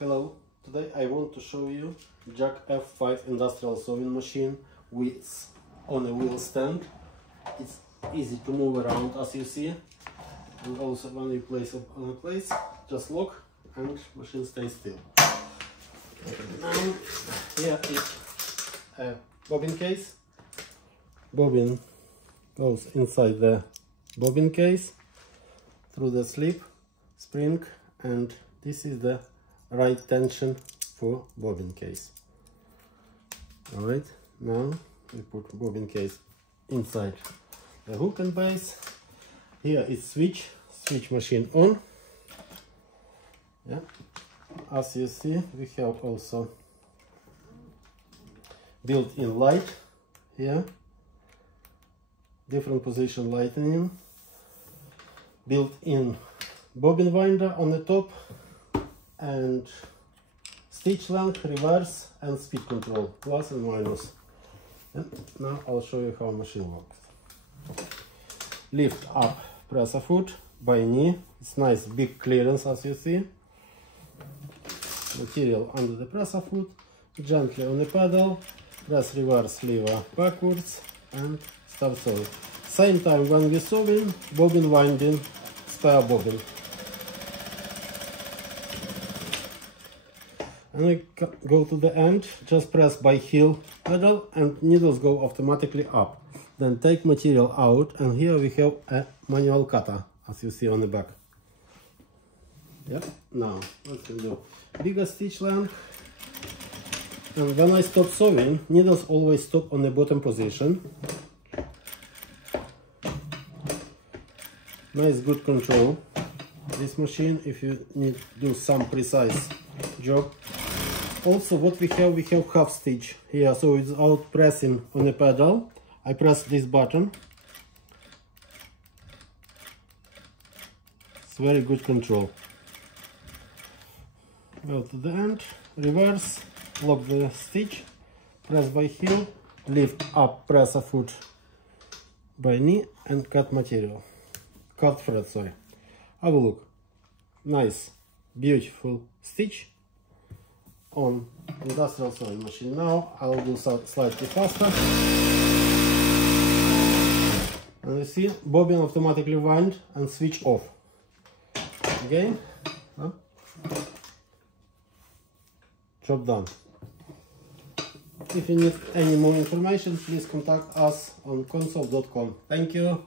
Hello, today I want to show you Jack F5 industrial sewing machine with on a wheel stand. It's easy to move around as you see, and also when you place it on a place, just lock and machine stays still. Now here is a bobbin case. Bobbin goes inside the bobbin case through the slip spring, and this is the right tension for bobbin case. Alright, now we put bobbin case inside the hook and base. Here is switch machine on. Yeah, as you see, we have also built-in light here, different position lightning, built-in bobbin winder on the top, and stitch length, reverse and speed control, plus and minus. And now I'll show you how machine works. Lift up presser foot by knee. It's nice big clearance as you see. Material under the presser foot, gently on the pedal, press reverse lever backwards and stop sewing. Same time when we're sewing, bobbin winding, spare bobbin. And we go to the end, just press by heel pedal and needles go automatically up. Then take material out, and here we have a manual cutter, as you see on the back. Yep. Now what we do? Bigger stitch length, and when I stop sewing, needles always stop on the bottom position. Nice, good control. This machine, if you need to do some precise job. Also, what we have half stitch here, so without pressing on the pedal, I press this button. It's very good control. Go to the end, reverse, lock the stitch, press by heel, lift up presser foot by knee and cut material. Cut thread, sorry. Have a look. Nice, beautiful stitch on industrial sewing machine. Now I'll do slightly faster. And you see, bobbin automatically wind and switch off. Again, job done. If you need any more information, please contact us on console.com. Thank you.